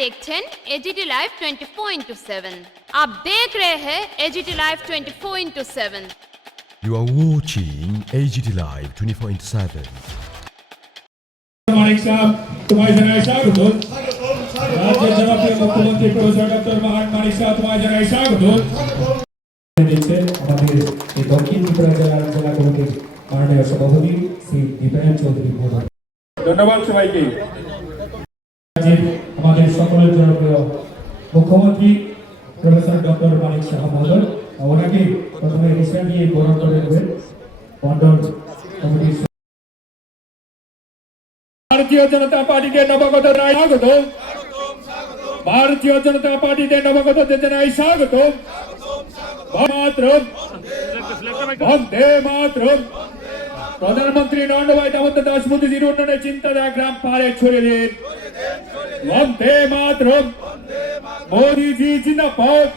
देखছেন AGT live 24/7। आप देख रहे हैं AGT live 24/7। You are watching AGT Live 24/7. माणिक साहब तुम्हारे जनाए स्वागत हो। राज्य जनाबे मुख्यमंत्री प्रोफेसर डॉक्टर माणिक साहब तुम्हारे जनाए स्वागत हो। দেখছেন আমাদের এই দক্ষিণ ত্রিপুরা জেলার জেলা কমিটির মাননীয় সভাপতি শ্রী দীপেন চৌধুরী মহোদয়। ধন্যবাদ সবাইকে। আমাদের সকলের জনপ্রিয় মুখ্যমন্ত্রী প্রফেসর ডক্টর মানিক সাহা মহোদয় ওনাকে প্রথমে রিসেন্ট দিয়ে বরণ করে দেবেন মন্ডল কমিটির। भारतीय जनता पार्टी के नवगत स्वागत हो। भारतीय जनता पार्टी के नवगत जनाय स्वागत हो। मातरम वंदे मातरम। प्रधानमंत्री नरेंद्र भाई दामोदर दास मोदीजीর উন্নয়নের চিন্তাধারা গ্রাম পারে ছড়িয়ে দিন। वंदे मातरम। मोदीजी जिंदाबाद।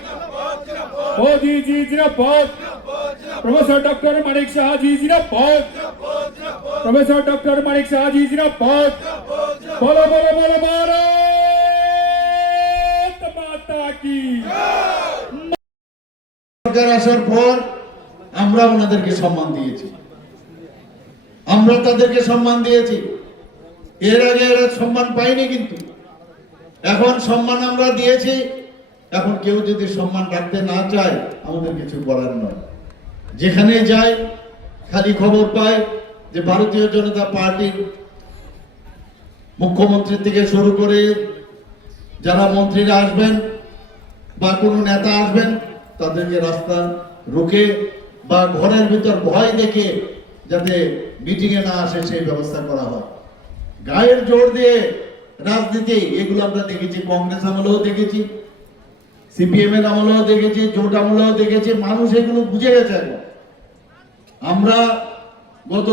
मोदीजी जिंदाबाद। प्रोफेसर डॉक्टर मानिक शाह जी जिंदाबाद। प्रोफेसर डॉक्टर मानिक शाह जी जिंदाबाद। बोलो बोलो बोलो भारत माता की। সরকার আসার পর আমরা ওনাদেরকে সম্মান দিয়েছি, আমরা তাদেরকে সম্মান দিয়েছি। এর আগে এরা সম্মান পায়নি, কিন্তু এখন সম্মান আমরা দিয়েছি। এখন কেউ যদি সম্মান রাখতে না চায় আমাদের কিছু বলার নয়। যেখানে যায় খালি খবর পায় যে ভারতীয় জনতা পার্টির মুখ্যমন্ত্রী থেকে শুরু করে যারা মন্ত্রীরা আসবেন বা কোনো নেতা আসবেন তাদেরকে রাস্তা রুখে বা ঘরের ভিতর ভয় দেখে যাতে মিটিং এ না আসে সেই ব্যবস্থা করা হয়। গায়ের জোর দিয়ে রাজনীতি এগুলো আমরা দেখেছি, কংগ্রেস আমলেও দেখেছি, সিপিএম এর আমলেও দেখেছি, জোট আমলেও দেখেছি। মানুষ এগুলো বুঝে গেছে। এখন আমরা গত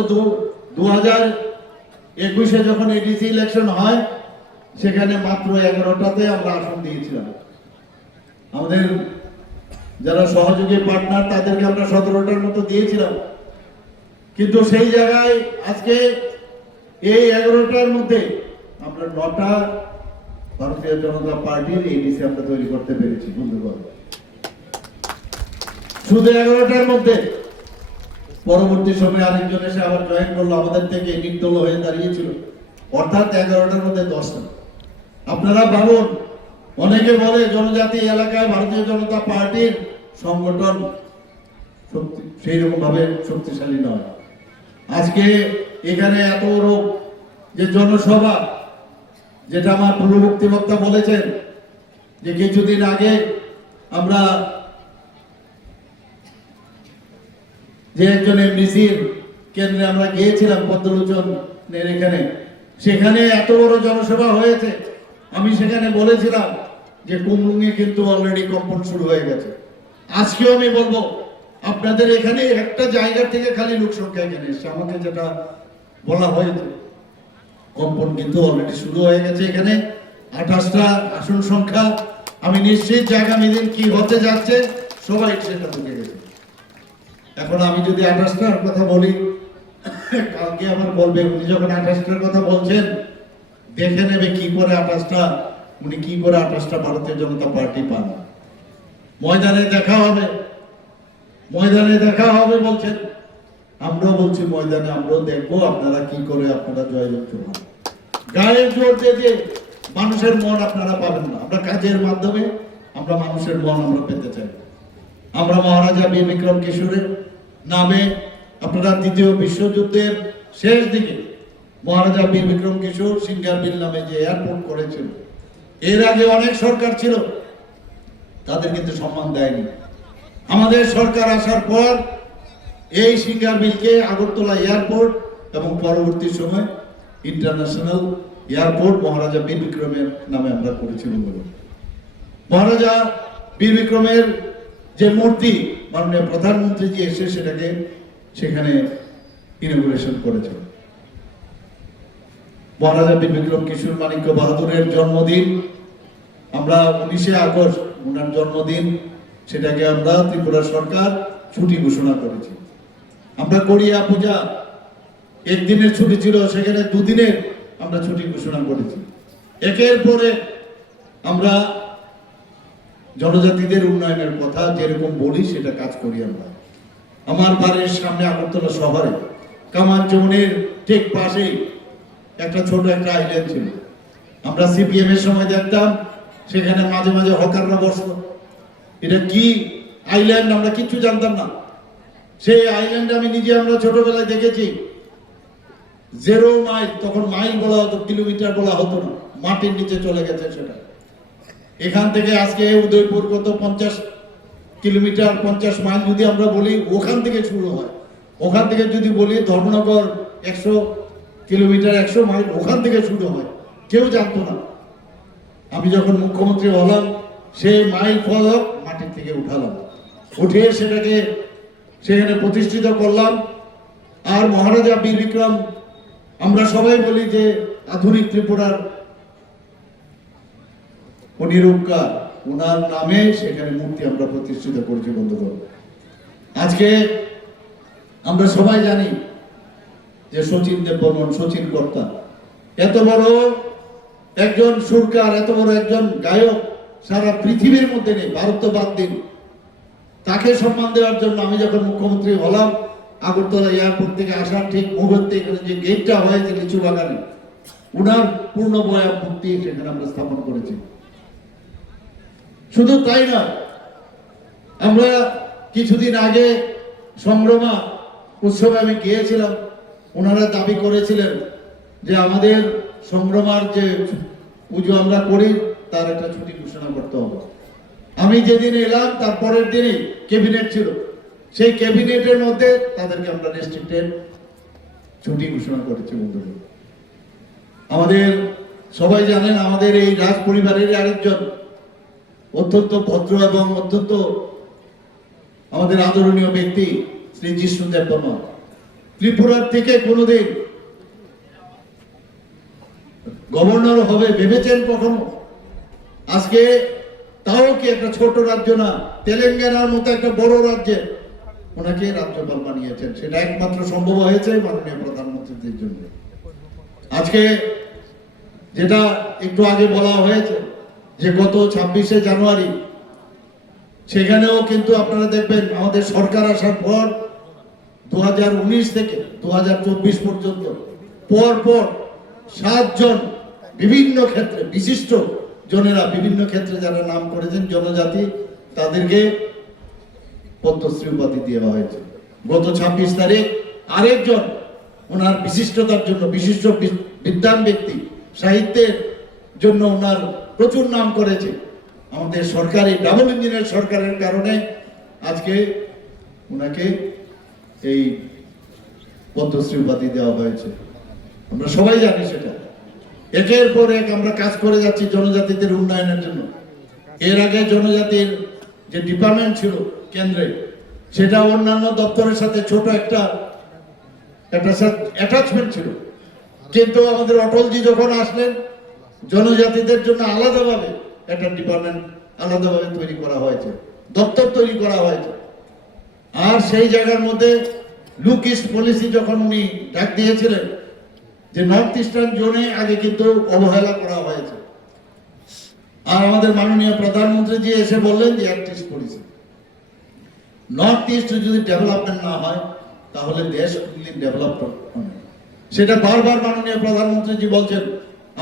2021-এ যখন এডিসি ইলেকশন হয় সেখানে মাত্র 11টাতে আমরা আসন দিয়েছিলাম। আমাদের যারা সহযোগী পার্টনার তাদেরকে আমরা 17টার মতো দিয়েছিলাম, কিন্তু সেই জায়গায় আজকে এই 11টার মধ্যে আমরা 9টা ভারতীয় জনতা পার্টির এডিসি আমরা তৈরি করতে পেরেছি। বন্ধুগণ, শুধু 11টার মধ্যে পরবর্তী সময়ে আরেকজন এসে আবার জয়েন করলো, আমাদের থেকে নির্দল হয়ে দাঁড়িয়েছিল। অর্থাৎ 11টার মধ্যে 10টা। আপনারা ভাবুন, অনেকে বলে জনজাতি এলাকায় ভারতীয় জনতা পার্টির সংগঠন সেই রকম ভাবে শক্তিশালী নয়। আজকে এখানে এত বড় যে জনসভা, যেটা আমার পূর্ববর্তী বক্তা বলেছেন যে কিছুদিন আগে আমরা যে একজন এমডিসির কেন্দ্রে আমরা গিয়েছিলাম পদ্মলোচনের এখানে, সেখানে এত বড় জনসভা হয়েছে। আমি সেখানে বলেছিলাম যে কুমরুঙে কিন্তু অলরেডি কম্পন শুরু হয়ে গেছে। আজকেও আমি বলবো আপনাদের এখানে একটা জায়গা থেকে খালি লোক সংখ্যা এখানে এসছে, আমাকে যেটা বলা হয়েছে কম্পন কিন্তু অলরেডি শুরু হয়ে গেছে। এখানে 28টা আসন সংখ্যা। আমি নিশ্চিত আগামী দিন কি হতে যাচ্ছে সবাই সেটা বুঝে গেছে। এখন আমি যদি 28টার কথা বলি, কালকে আবার বলবে উনি যখন 28টার কথা বলছেন দেখে নেবে কি করে 28টা উনি কি করে 28টা ভারতীয় জনতা পার্টি পান। ময়দানে দেখা হবে, ময়দানে দেখা হবে বলছেন। আমরাও বলছি ময়দানে আমরাও দেখবো আপনারা কি করে আপনারা জয়যুক্ত হন। গায়ের জোর দিয়ে মানুষের মন আপনারা পাবেন না। আমরা কাজের মাধ্যমে আমরা মানুষের মন আমরা পেতে চাই। আমরা মহারাজা বীর বিক্রম কিশোরের নামে আপনারা দ্বিতীয় বিশ্বযুদ্ধের শেষ দিকে মহারাজা বীর বিক্রম কিশোর সিঙ্গারবিল নামে যে এয়ারপোর্ট করেছিল, এর আগে অনেক সরকার ছিল, তাদের কিন্তু সম্মান দেয়নি। আমাদের সরকার আসার পর এই সিঙ্গারবিলকে আগরতলা এয়ারপোর্ট এবং পরবর্তী সময় ইন্টারন্যাশনাল এয়ারপোর্ট মহারাজা বীর বিক্রমের নামে আমরা করেছিলাম। মহারাজা বীর বিক্রমের যে মূর্তি মাননীয় প্রধানমন্ত্রী জি এসে সেটাকে সেখানে ইনগুরেশন করেছিল। মহারাজা বীর বিক্রম কিশোর মানিক্য বাহাদুরের জন্মদিন আমরা 19শে আগস্ট ওনার জন্মদিন, সেটাকে আমরা ত্রিপুরা সরকার ছুটি ঘোষণা করেছি। আমরা গড়িয়া পূজা একদিনের ছুটি ছিল, সেখানে 2 দিনের আমরা ছুটি ঘোষণা করেছি। একের পরে আমরা জনজাতিদের উন্নয়নের কথা যেরকম বলি সেটা কাজ করি আমরা। আমার বাড়ির সামনে আগরতলা শহরে কামারজুনের ঠিক পাশেই একটা ছোট একটা আইল্যান্ড ছিল। আমরা সিপিএম এর সময় দেখতাম সেখানে মাঝে মাঝে হকাররা বসতো। এটা কি আইল্যান্ড আমরা কিচ্ছু জানতাম না। সেই আইল্যান্ড আমি নিজে আমরা ছোটবেলায় দেখেছি। 0 মাইল, তখন মাইল বলা হতো, কিলোমিটার বলা হতো না, মাটির নিচে চলে গেছে সেটা। এখান থেকে আজকে উদয়পুর কত 50 কিলোমিটার, 50 মাইল যদি আমরা বলি, ওখান থেকে শুরু হয়। ওখান থেকে যদি বলি ধর্মনগর 100 কিলোমিটার, 100 মাইল ওখান থেকে শুরু হয়। কেউ জানতো না। আমি যখন মুখ্যমন্ত্রী হলাম সেই মাইল ফলক মাটির থেকে উঠালাম, উঠে সেটাকে সেখানে প্রতিষ্ঠিত করলাম। আর মহারাজা বীর বিক্রম, আমরা সবাই বলি যে আধুনিক ত্রিপুরার উনি রূপকার, ওনার নামে সেখানে মূর্তি আমরা প্রতিষ্ঠিত করছি বন্ধুগণ। আজকে আমরা সবাই জানি যে শচীন দেববর্মন, শচীন কর্তা এত বড় একজন সুরকার, এত বড় একজন গায়ক সারা পৃথিবীর মধ্যে নেই, ভারত তো বাদ দিন। তাকে সম্মান দেওয়ার জন্য আমি যখন মুখ্যমন্ত্রী হলাম, আগরতলা এয়ারপোর্ট থেকে আসার ঠিক মুহূর্তে এখানে যে গেটটা হয়েছে লিচু বাগানে, উনার পূর্ণ বয়া মূর্তি সেখানে আমরা স্থাপন করেছি। শুধু তাই না, আমরা কিছুদিন আগে সংগ্রামা উৎসবে আমি গিয়েছিলাম। ওনারা দাবি করেছিলেন যে আমাদের সংগ্রামার যে পুজো আমরা করি তার একটা ছুটি ঘোষণা করতে হবে। আমি যেদিন এলাম তার পরের দিনই ক্যাবিনেট ছিল, সেই ক্যাবিনেটের মধ্যে তাদেরকে আমরা রেস্ট্রিক্টেড ছুটি ঘোষণা করেছি বন্ধুরা। আমাদের সবাই জানেন আমাদের এই রাজ পরিবারের আরেকজন অত্যন্ত ভদ্র এবং অত্যন্ত আমাদের আদরণীয় ব্যক্তি শ্রী জিষ্ণু দেববর্মন ত্রিপুরার থেকে কোনোদিন গভর্নর হবে ভেবেছেন কখনো? আজকে তাও কি একটা ছোট রাজ্য না, তেলেঙ্গানার মতো একটা বড় রাজ্যে ওনাকে রাজ্যপাল বানিয়েছেন। সেটা একমাত্র সম্ভব হয়েছে মাননীয় প্রধানমন্ত্রীদের জন্য। আজকে যেটা একটু আগে বলা হয়েছে যে গত 26শে জানুয়ারি সেখানেও কিন্তু আপনারা দেখবেন আমাদের সরকার আসার পর 2019 থেকে 2024 পর্যন্ত পর 7 জন বিভিন্ন ক্ষেত্রে বিশিষ্ট জনেরা বিভিন্ন ক্ষেত্রে যারা নাম করেছেন জনজাতি, তাদেরকে পদ্মশ্রী উপাধি দেওয়া হয়েছে। গত 26 তারিখ আরেকজন ওনার বিশিষ্টতার জন্য, বিশিষ্ট বিদ্বান ব্যক্তি, সাহিত্যের জন্য ওনার প্রচুর নাম করেছে, আমাদের সরকারি ডাবল ইঞ্জিনের সরকারের কারণে আজকে ওনাকে এই পদ্মশ্রী উপাধি দেওয়া হয়েছে। আমরা সবাই জানি সেটা। একের পর এক আমরা কাজ করে যাচ্ছি জনজাতিদের উন্নয়নের জন্য। এর আগে জনজাতির যে ডিপার্টমেন্ট ছিল কেন্দ্রে, সেটা অন্যান্য দপ্তরের সাথে ছোট একটা অ্যাটাচমেন্ট ছিল। কিন্তু আমাদের অটলজি যখন আসলেন, জনজাতিদের জন্য আলাদাভাবে একটা ডিপার্টমেন্ট আলাদাভাবে তৈরি করা হয়েছে, দপ্তর তৈরি করা হয়েছে। আর সেই জায়গার মধ্যে লুক ইস্ট পলিসি যখন উনি ডাক দিয়েছিলেন যে নর্থ ইস্টার্ন জোনে আগে কিন্তু অবহেলা করা হয়েছে, আর আমাদের মাননীয় প্রধানমন্ত্রী জি এসে বললেন যে act east policy, north east যদি ডেভেলপমেন্ট না হয় তাহলে দেশ ডেভেলপ হবে। সেটা বারবার মাননীয় প্রধানমন্ত্রী জি বলছেন।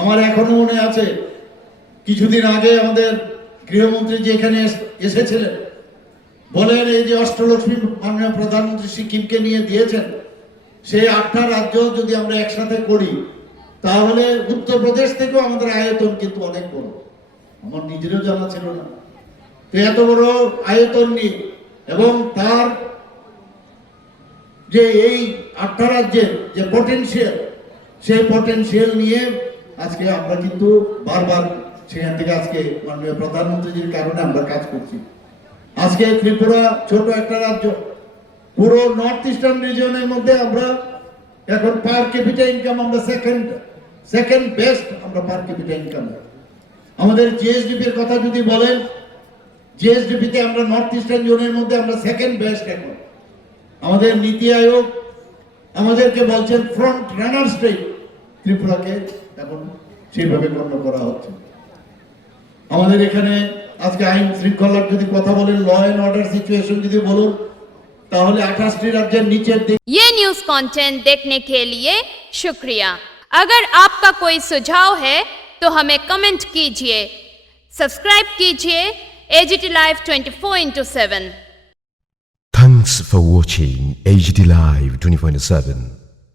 আমার এখনো মনে আছে কিছুদিন আগে আমাদের গৃহমন্ত্রী যে এখানে এসেছিলেন, বলেন এই যে অষ্টলক্ষ্মী মাননীয় প্রধানমন্ত্রী সিকিমকে নিয়ে দিয়েছেন, সেই 8টা রাজ্য যদি আমরা একসাথে করি তাহলে উত্তরপ্রদেশ থেকেও আমাদের আয়তন কিন্তু অনেক বড়। আমার নিজেরও জানা ছিল না। তো এত বড় আয়তন নিয়ে এবং তার যে এই 8টা রাজ্যের যে পটেনশিয়াল, সেই পটেনশিয়াল নিয়ে আজকে আমরা কিন্তু বারবার সেখান থেকে আজকে মাননীয় প্রধানমন্ত্রীর কারণে আমরা কাজ করছি। আজকে ত্রিপুরা ছোট একটা রাজ্য, পুরো নর্থ ইস্টার্ন রিজিয়নের মধ্যে আমরা এখন পার ক্যাপিটা ইনকাম আমরা সেকেন্ড বেস্ট আমরা পার ক্যাপিটা ইনকাম। আমাদের জিএসডিপির কথা যদি বলেন, জিএসডিপিতে আমরা নর্থ ইস্টার্ন জোনের মধ্যে আমরা সেকেন্ড বেস্ট এখন। আমাদের নীতি আয়োগ আমাদেরকে বলছেন ফ্রন্ট রানার স্টেট, ত্রিপুরাকে এখন সেইভাবে গণ্য করা হচ্ছে। আমাদের এখানে আজকে আইন শৃঙ্খলার যদি কথা বলেন, ল অ্যান্ড অর্ডার সিচুয়েশন যদি বলুন, তাহলে 28টি রাজ্যের নিচের দিকে ये न्यूज कंटेंट देखने के लिए शुक्रिया। अगर आपका कोई सुझाव है तो हमें कमेंट कीजिए, सब्सक्राइब कीजिए AGT Live 24/7। Thanks for watching AGT Live 24/7.